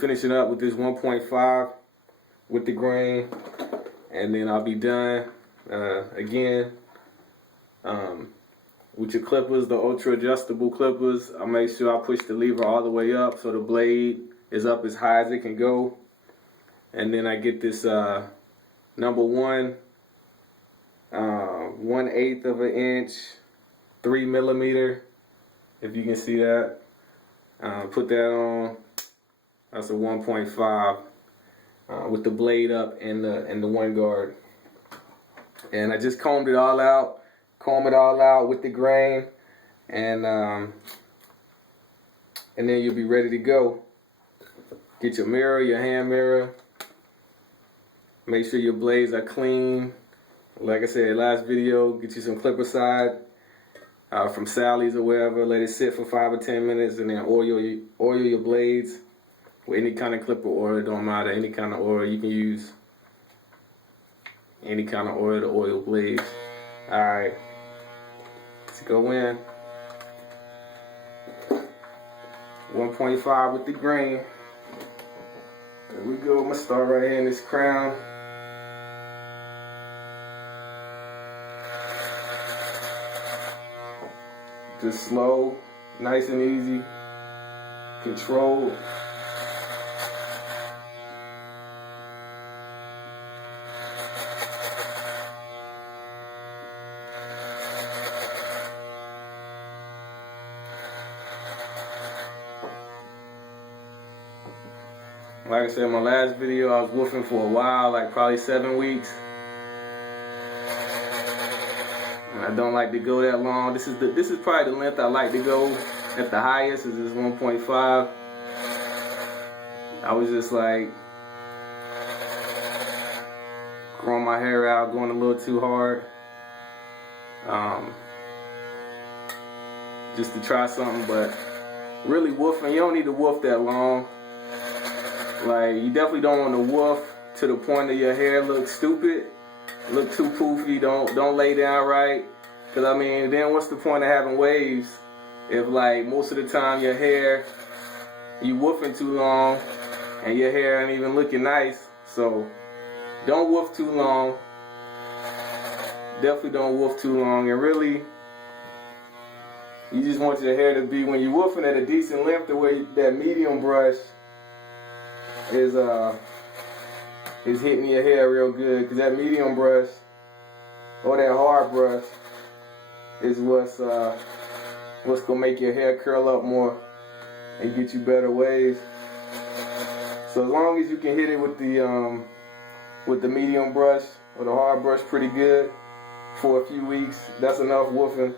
Finishing up with this 1.5 with the grain, and then I'll be done. Again, with your clippers, the ultra adjustable clippers, I make sure I push the lever all the way up so the blade is up as high as it can go. And then I get this number 1/8 of an inch, 3 millimeter, if you can see that. Put that on. That's a 1.5 with the blade up and the one guard. And I just combed it all out. Comb it all out with the grain, and then you'll be ready to go. Get your mirror, your hand mirror. Make sure your blades are clean. Like I said last video, get you some clipper side from Sally's or wherever. Let it sit for 5 or 10 minutes, and then oil your blades with any kind of clipper oil. It don't matter, any kind of oil you can use. Any kind of oil to oil blades. All right, let's go in. 1.5 with the grain. There we go. I'm gonna start right here in this crown. Just slow, nice and easy, controlled. Like I said in my last video, I was woofing for a while, like probably 7 weeks. And I don't like to go that long. This is probably the length I like to go at the highest, is this 1.5. I was just like growing my hair out, going a little too hard. Just to try something, but really woofing, you don't need to woof that long. Like, you definitely don't want to woof to the point that your hair looks stupid, look too poofy. Don't lay down right, because I mean, then what's the point of having waves if, like, most of the time your hair, you woofing too long and your hair ain't even looking nice. So don't woof too long. Definitely don't woof too long. And really, you just want your hair to be, when you're woofing at a decent length, the way that medium brush is hitting your hair real good, because that medium brush or that hard brush is what's gonna make your hair curl up more and get you better waves. So as long as you can hit it with the medium brush or the hard brush pretty good for a few weeks, that's enough woofing.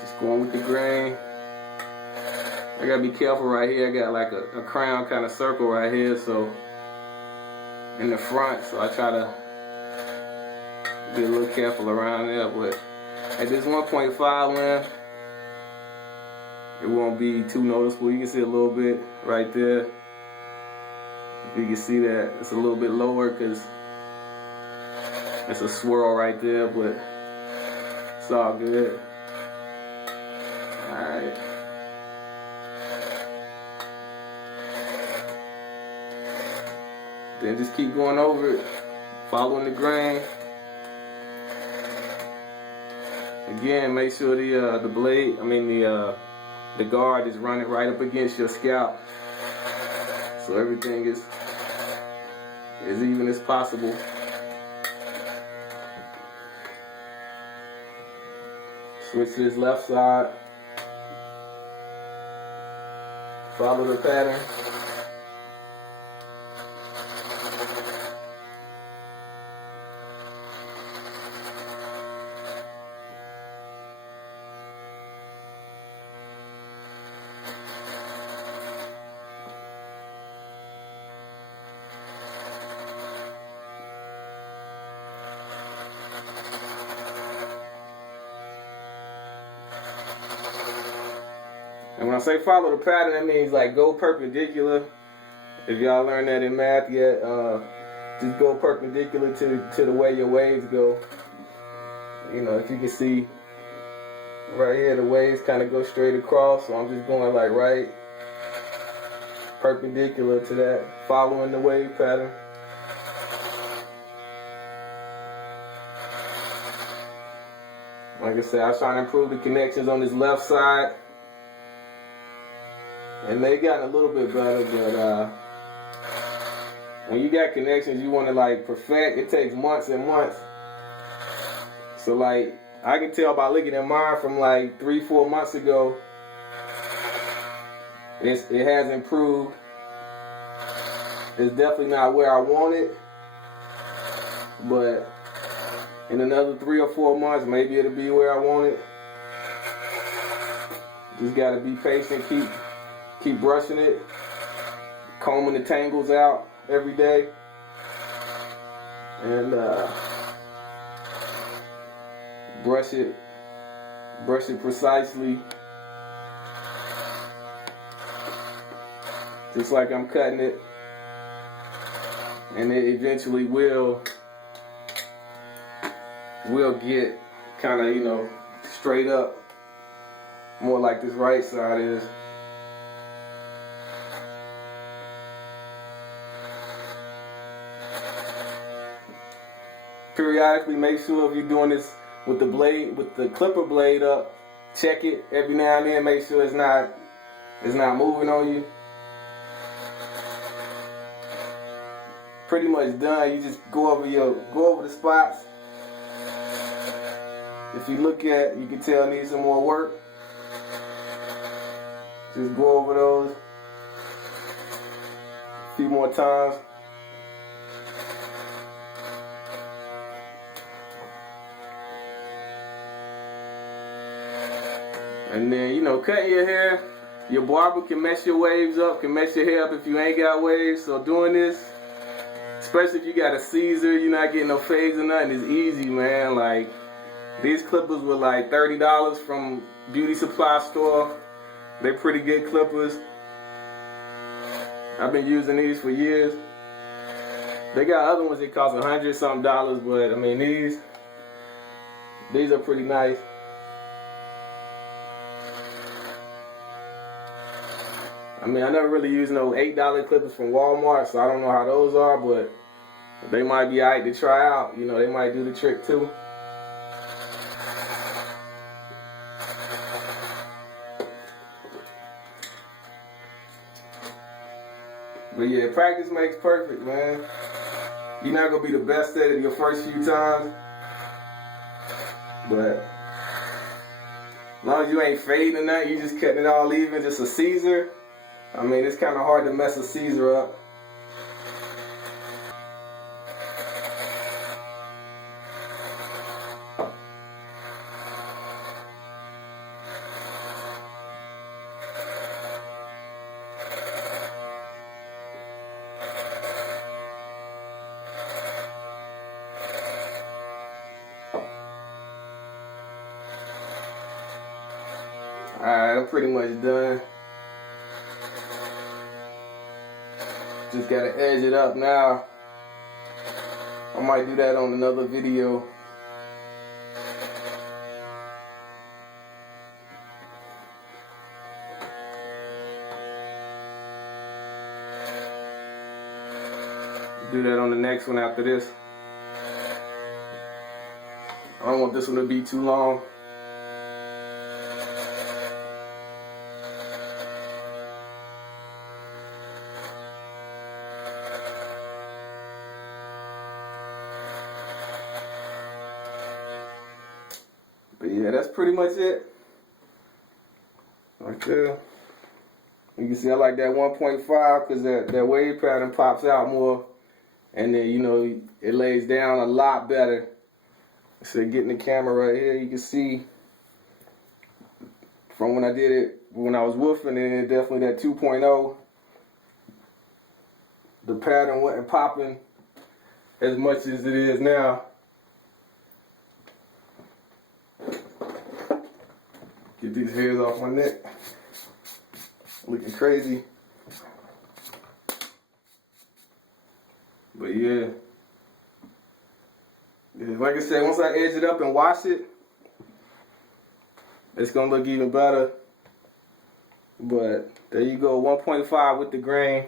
Just going with the grain. I gotta be careful right here. I got like a crown kind of circle right here, so in the front, so I try to be a little careful around there. But at this 1.5 length, it won't be too noticeable. You can see a little bit right there. If you can see that, it's a little bit lower because it's a swirl right there, but it's all good. Alright. Then just keep going over it, following the grain. Again, make sure the blade, the guard is running right up against your scalp, so everything is as even as possible. Switch to this left side. Follow the pattern. And when I say follow the pattern, that means like go perpendicular. If y'all learned that in math yet, just go perpendicular to the way your waves go. You know, if you can see right here, the waves kind of go straight across. So I'm just going like right perpendicular to that, following the wave pattern. Like I said, I was trying to improve the connections on this left side. And they got a little bit better, but when you got connections you want to like perfect, it takes months and months. So like, I can tell by looking at mine from like 3-4 months ago, it has improved. It's definitely not where I want it, but in another 3 or 4 months, maybe it'll be where I want it. Just gotta be patient, keep brushing it, combing the tangles out every day, and brush it precisely, just like I'm cutting it, and it eventually will get kind of, you know, straight up, more like this right side is. Periodically, make sure if you're doing this with the blade, with the clipper blade up, check it every now and then. Make sure it's not moving on you. Pretty much done. You just go over the spots. If you look at, you can tell it needs some more work. Just go over those a few more times. And then, you know, cutting your hair, your barber can mess your waves up, can mess your hair up if you ain't got waves. So doing this, especially if you got a Caesar, you're not getting no fades or nothing, it's easy, man. Like, these clippers were like $30 from beauty supply store. They're pretty good clippers. I've been using these for years. They got other ones that cost $100-something, but I mean, these are pretty nice. I mean, I never really used no $8 clippers from Walmart, so I don't know how those are, but they might be alright to try out. You know, they might do the trick too. But yeah, practice makes perfect, man. You're not gonna be the best at it your first few times, but as long as you ain't fading or nothing, you just cutting it all even, just a Caesar. I mean, it's kind of hard to mess a Caesar up. Alright, I'm pretty much done. Just gotta edge it up now. I might do that on another video. Do that on the next one after this. I don't want this one to be too long. But yeah, that's pretty much it. Right there. You can see I like that 1.5 because that wave pattern pops out more. And then, you know, it lays down a lot better. So getting the camera right here, you can see from when I did it, when I was woofing it, definitely that 2.0. The pattern wasn't popping as much as it is now. Get these hairs off my neck. Looking crazy. But yeah. Like I said, once I edge it up and wash it, it's gonna look even better. But there you go, 1.5 with the grain.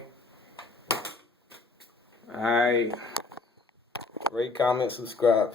Alright. Rate, comment, subscribe.